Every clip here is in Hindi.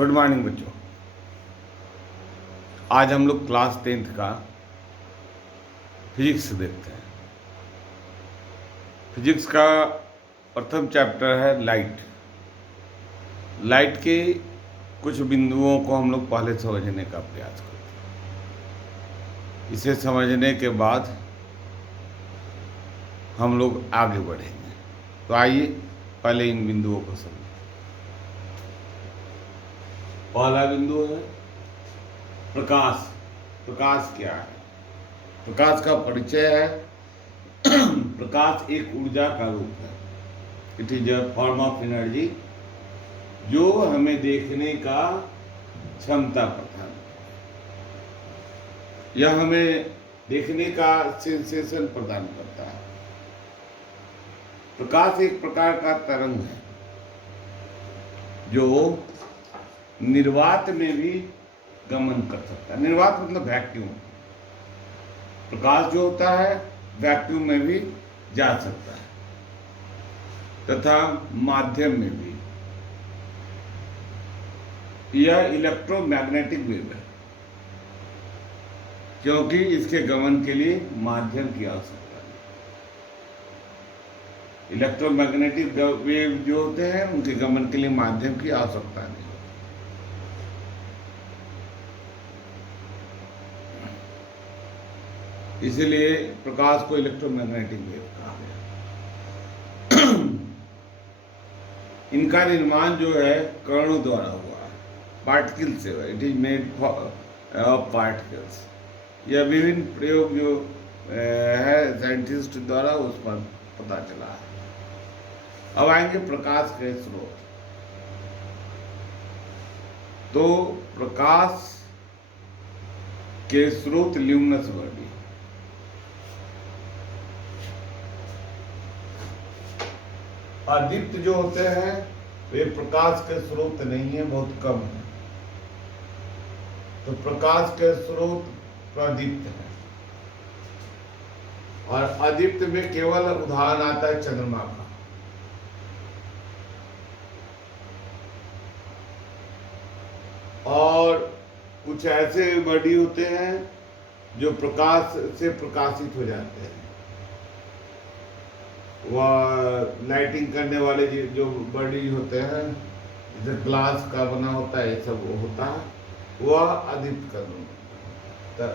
गुड मॉर्निंग बच्चों। आज हम लोग क्लास 10th का फिजिक्स देखते हैं। फिजिक्स का प्रथम चैप्टर है लाइट। लाइट के कुछ बिंदुओं को हम लोग पहले समझने का प्रयास करते हैं। इसे समझने के बाद हम लोग आगे बढ़ेंगे। तो आइए पहले इन बिंदुओं को समझें। पहला बिंदु है प्रकाश। प्रकाश क्या है? प्रकाश का परिचय है प्रकाश एक ऊर्जा का रूप है। It is a form of energy जो हमें देखने का क्षमता प्रदान करता है। यह हमें देखने का सेंसेशन प्रदान करता है। प्रकाश एक प्रकार का तरंग है जो निर्वात में भी गमन कर सकता है। निर्वात मतलब वैक्यूम। प्रकाश जो होता है वैक्यूम में भी जा सकता है तथा माध्यम में भी। यह इलेक्ट्रोमैग्नेटिक वेव है क्योंकि इसके गमन के लिए माध्यम की आवश्यकता है। इलेक्ट्रोमैग्नेटिक वेव जो होते हैं उनके गमन के लिए माध्यम की आवश्यकता नहीं। इसलिए प्रकाश को इलेक्ट्रोमैग्नेटिक वेव कहा गया। इनका निर्माण जो है कणों द्वारा हुआ है, पार्टिकल से हुआ। It is made of particles. यह विभिन्न प्रयोग जो है साइंटिस्ट द्वारा उस पर पता चला है। अब आएंगे प्रकाश के स्रोत। तो प्रकाश के स्रोत ल्यूमिनस बॉडी। अदीप्त जो होते हैं वे प्रकाश के स्रोत नहीं है, बहुत कम है। तो प्रकाश के स्रोत प्रदीप्त है। और अदीप्त में केवल उदाहरण आता है चंद्रमा का। और कुछ ऐसे बॉडी होते हैं जो प्रकाश से प्रकाशित हो जाते हैं। वह लाइटिंग करने वाले जो बॉडी होते हैं, जैसे ग्लास का बना होता है, ये सब होता है, वह अदीप्त का।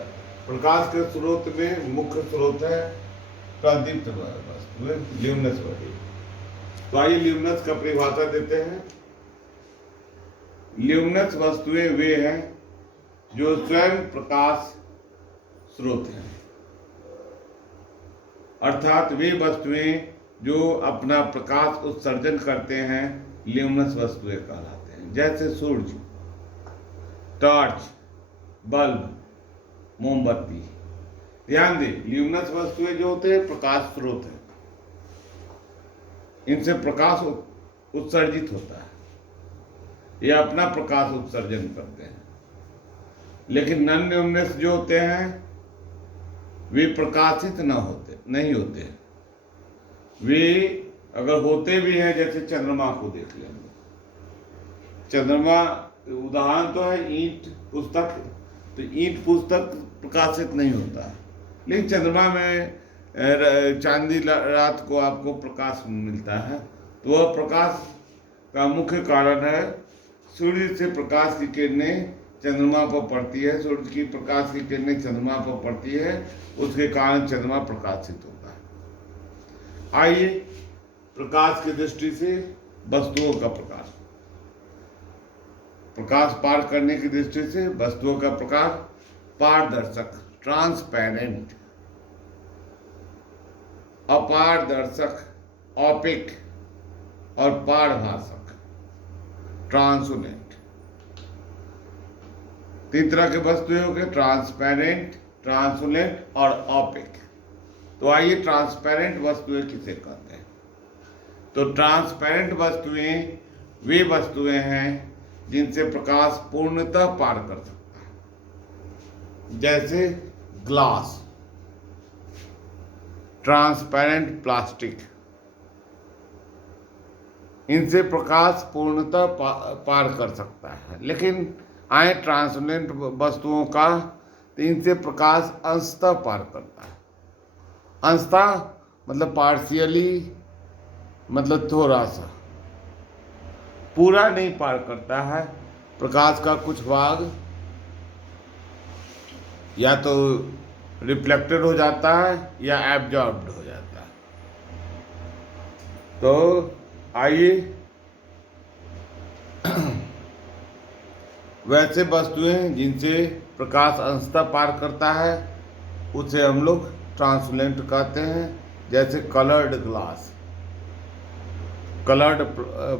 प्रकाश के स्रोत में मुख्य स्रोत है प्रदीप्त वस्तु, ल्यूमिनस बॉडी। तो आइए ल्यूमिनस का परिभाषा देते हैं। ल्यूमिनस वस्तुएं वे हैं जो स्वयं प्रकाश स्रोत हैं, अर्थात वे वस्तुएं जो अपना प्रकाश उत्सर्जन करते हैं ल्यूमिनस वस्तुएं कहलाते हैं। जैसे सूरज, टॉर्च, बल्ब, मोमबत्ती। ध्यान दें, ल्यूमिनस वस्तुएं जो होते हैं प्रकाश स्रोत है। इनसे प्रकाश उत्सर्जित होता है, ये अपना प्रकाश उत्सर्जन करते हैं। लेकिन नॉन ल्यूमिनस जो होते हैं वे प्रकाशित नहीं होते। वे अगर होते भी हैं, जैसे चंद्रमा को देख लेंगे। चंद्रमा उदाहरण तो है ईंट पुस्तक। तो ईंट पुस्तक प्रकाशित नहीं होता है, लेकिन चंद्रमा में चांदी रात को आपको प्रकाश मिलता है। तो वह प्रकाश का मुख्य कारण है सूर्य से प्रकाश की किरणें चंद्रमा पर पड़ती है। सूर्य की प्रकाश की किरणें चंद्रमा पर पड़ती है, उसके कारण चंद्रमा प्रकाशित होता है। आइए प्रकाश की दृष्टि से वस्तुओं का प्रकाश, प्रकाश पार करने की दृष्टि से वस्तुओं का प्रकाश पारदर्शक, ट्रांसपेरेंट, अपारदर्शक, ऑपिक और पारभाषक, ट्रांसुलेंट। तीन तरह के वस्तुएं हो गए, ट्रांसपेरेंट, ट्रांसुलेंट और ऑपिक। तो आइए ट्रांसपेरेंट वस्तुएं किसे कहते हैं? तो ट्रांसपेरेंट वस्तुएं वे वस्तुएं हैं जिनसे प्रकाश पूर्णतः पार कर सकता है। जैसे ग्लास, ट्रांसपेरेंट प्लास्टिक, इनसे प्रकाश पूर्णतः पार कर सकता है। लेकिन आए ट्रांसलेंट वस्तुओं का, तो इनसे प्रकाश अंशतः पार करता है। अंशतः मतलब पार्शियली, मतलब थोड़ा सा, पूरा नहीं पार करता है। प्रकाश का कुछ भाग या तो रिफ्लेक्टेड हो जाता है या एब्जॉर्ब्ड हो जाता है। तो आइए वैसे वस्तुएं जिनसे प्रकाश अंशतः पार करता है उसे हम लोग ट्रांसलेंट कहते हैं। जैसे coloured glass, coloured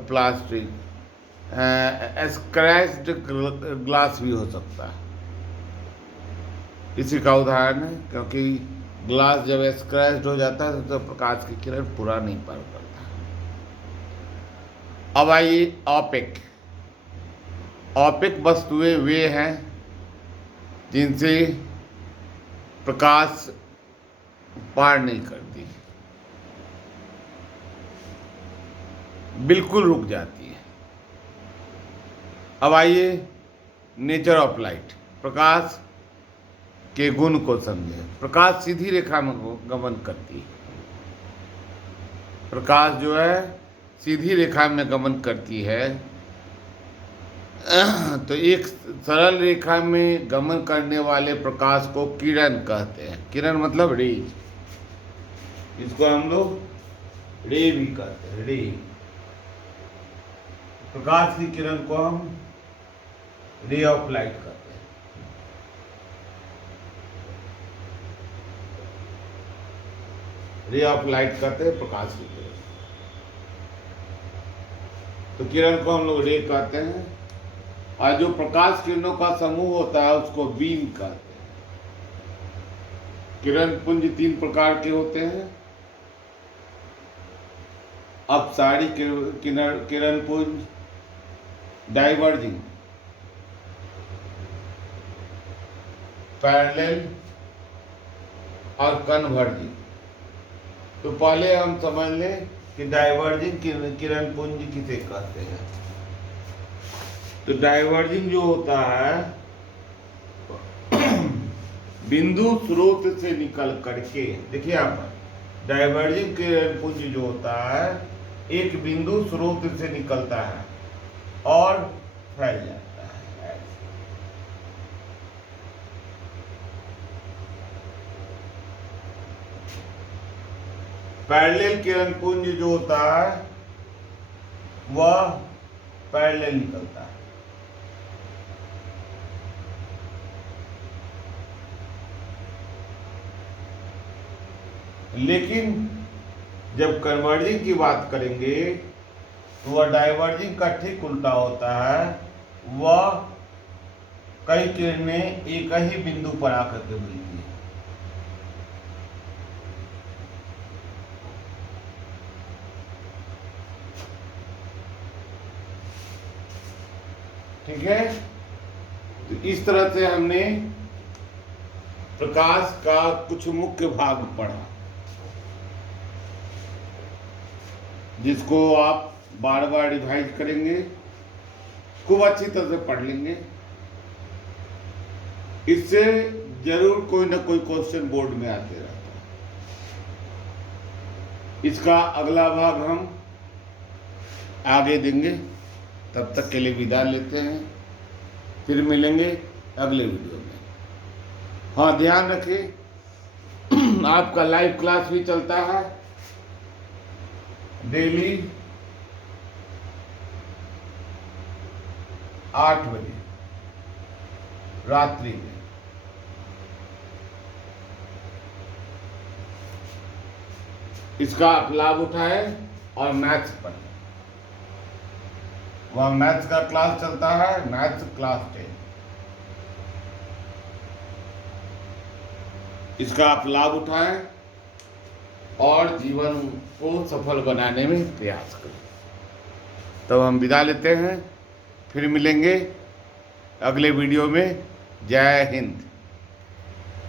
plastic, scratched glass भी हो सकता है। इसी का उदाहरण है, क्योंकि ग्लास जब स्क्रैच्ड हो जाता है तो प्रकाश की किरण पूरा नहीं पार करता। अब आइए ऑपेक। ऑपेक वस्तुएं वे हैं जिनसे प्रकाश पार नहीं करती, बिल्कुल रुक जाती है। अब आइए नेचर ऑफ लाइट, प्रकाश के गुण को समझे। प्रकाश सीधी रेखा में गमन करती है। प्रकाश जो है सीधी रेखा में गमन करती है। तो एक सरल रेखा में गमन करने वाले प्रकाश को किरण कहते हैं। किरण मतलब रे, इसको हम लोग रे भी कहते हैं। रे, प्रकाश की किरण को हम रे ऑफ लाइट कहते हैं। रे ऑफ लाइट कहते हैं प्रकाश की किरण। तो किरण को हम लोग रे कहते हैं, और जो प्रकाश किरणों का समूह होता है उसको बीम कहते हैं। किरण पुंज 3 प्रकार के होते हैं। अपसारी किरण पुंज, डाइवर्जिंग, पैरेलल और कन्वर्जिंग। तो पहले हम समझ लें कि डाइवर्जिंग किरण पुंज किसे कहते हैं। तो डाइवर्जिंग जो होता है बिंदु स्रोत से निकल करके, देखिए आप, डाइवर्जिंग किरण पुंज जो होता है एक बिंदु स्रोत से निकलता है और फैल जाता है। पैरेलल किरण पुंज जो होता है वह पैरेलल निकलता है। लेकिन जब कन्वर्जिंग की बात करेंगे तो वह डाइवर्जिंग का ठीक उल्टा होता है। वह कई किरणें एक ही बिंदु पर आकर के मिलती है। ठीक है, तो इस तरह से हमने प्रकाश का कुछ मुख्य भाग पढ़ा, जिसको आप बार बार रिवाइज करेंगे, खूब अच्छी तरह से पढ़ लेंगे। इससे जरूर कोई ना कोई क्वेश्चन बोर्ड में आते रहता है। इसका अगला भाग हम आगे देंगे। तब तक के लिए विदा लेते हैं, फिर मिलेंगे अगले वीडियो में। हाँ, ध्यान रखें आपका लाइव क्लास भी चलता है डेली 8 बजे रात्रि में। इसका आप लाभ उठाएं और मैथ्स पढ़ें। वह मैथ्स का क्लास चलता है, मैथ्स क्लास 10। इसका आप लाभ उठाएं और जीवन को सफल बनाने में प्रयास करें। तब हम विदा लेते हैं, फिर मिलेंगे अगले वीडियो में। जय हिंद।